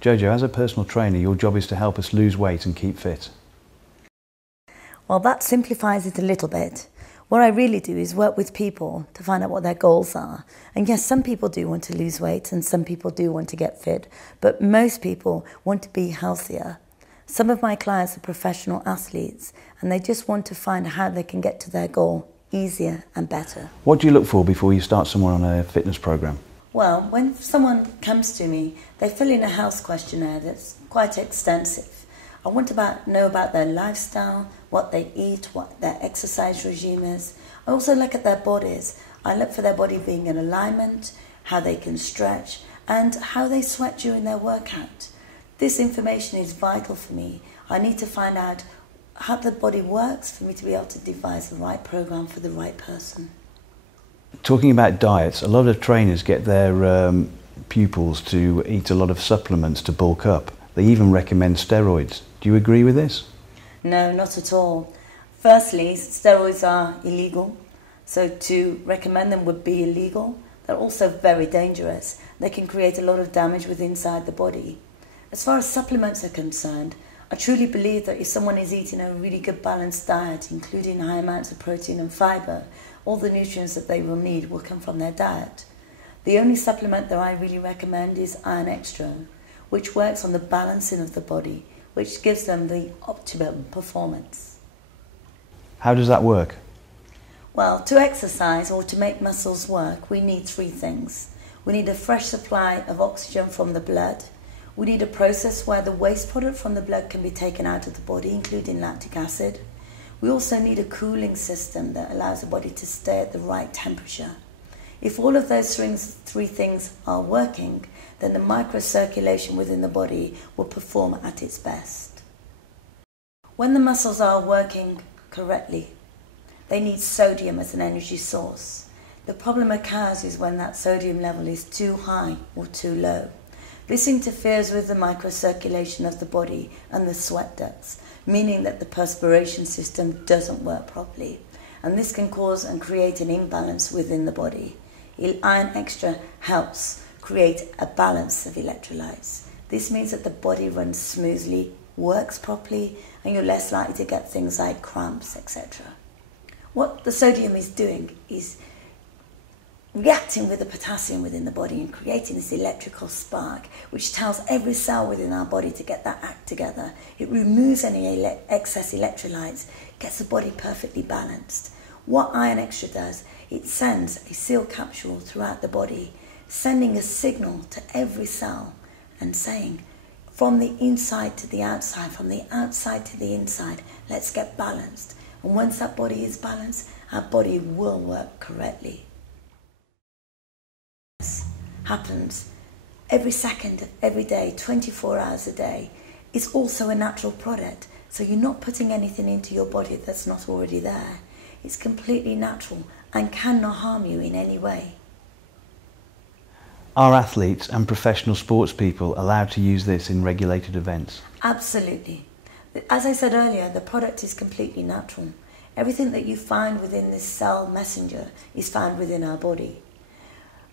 Jojo, as a personal trainer, your job is to help us lose weight and keep fit. Well, that simplifies it a little bit. What I really do is work with people to find out what their goals are. And yes, some people do want to lose weight and some people do want to get fit, but most people want to be healthier. Some of my clients are professional athletes and they just want to find how they can get to their goal easier and better. What do you look for before you start someone on a fitness program? Well, when someone comes to me, they fill in a health questionnaire that's quite extensive. I want to know about their lifestyle, what they eat, what their exercise regime is. I also look at their bodies. I look for their body being in alignment, how they can stretch, and how they sweat during their workout. This information is vital for me. I need to find out how the body works for me to be able to devise the right program for the right person. Talking about diets, a lot of trainers get their pupils to eat a lot of supplements to bulk up. They even recommend steroids. Do you agree with this? No, not at all. Firstly, steroids are illegal, so to recommend them would be illegal. They're also very dangerous. They can create a lot of damage inside the body. As far as supplements are concerned, I truly believe that if someone is eating a really good balanced diet, including high amounts of protein and fibre, all the nutrients that they will need will come from their diet. The only supplement that I really recommend is Iron Extra, which works on the balancing of the body, which gives them the optimum performance. How does that work? Well, to exercise or to make muscles work, we need three things. We need a fresh supply of oxygen from the blood. We need a process where the waste product from the blood can be taken out of the body, including lactic acid. We also need a cooling system that allows the body to stay at the right temperature. If all of those three things are working, then the microcirculation within the body will perform at its best. When the muscles are working correctly, they need sodium as an energy source. The problem occurs is when that sodium level is too high or too low. This interferes with the microcirculation of the body and the sweat ducts, meaning that the perspiration system doesn't work properly. And this can cause and create an imbalance within the body. Iron Extra helps create a balance of electrolytes. This means that the body runs smoothly, works properly, and you're less likely to get things like cramps, etc. What the sodium is doing is reacting with the potassium within the body and creating this electrical spark, which tells every cell within our body to get that act together. It removes any excess electrolytes, gets the body perfectly balanced. What Iron Extra does, it sends a seal capsule throughout the body, sending a signal to every cell and saying, from the inside to the outside, from the outside to the inside, let's get balanced. And once that body is balanced, our body will work correctly. This happens every second, every day, 24 hours a day. It's also a natural product, so you're not putting anything into your body that's not already there. It's completely natural and cannot harm you in any way. Are athletes and professional sports people allowed to use this in regulated events? Absolutely. As I said earlier, the product is completely natural. Everything that you find within this cell messenger is found within our body.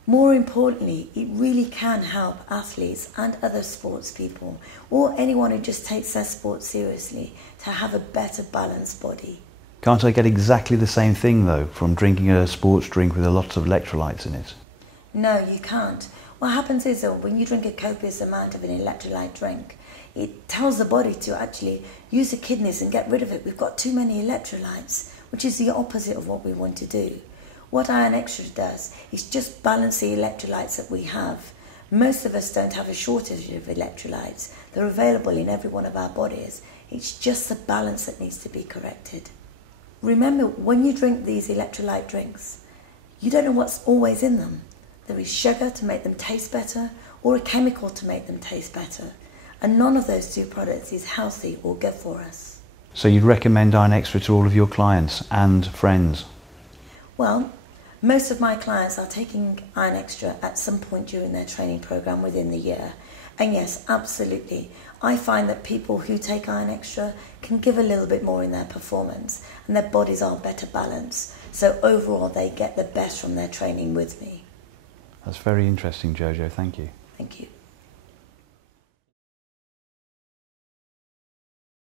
More importantly, it really can help athletes and other sports people, or anyone who just takes their sport seriously, to have a better balanced body. Can't I get exactly the same thing though from drinking a sports drink with a lot of electrolytes in it? No, you can't. What happens is that when you drink a copious amount of an electrolyte drink, it tells the body to actually use the kidneys and get rid of it. We've got too many electrolytes, which is the opposite of what we want to do. What Iron Extra does is just balance the electrolytes that we have. Most of us don't have a shortage of electrolytes. They're available in every one of our bodies. It's just the balance that needs to be corrected. Remember, when you drink these electrolyte drinks, you don't know what's always in them. There is sugar to make them taste better, or a chemical to make them taste better. And none of those two products is healthy or good for us. So you'd recommend Iron Extra to all of your clients and friends? Well, most of my clients are taking Iron Extra at some point during their training program within the year. And yes, absolutely. I find that people who take Iron Extra can give a little bit more in their performance and their bodies are better balanced. So overall, they get the best from their training with me. That's very interesting, Jojo. Thank you. Thank you.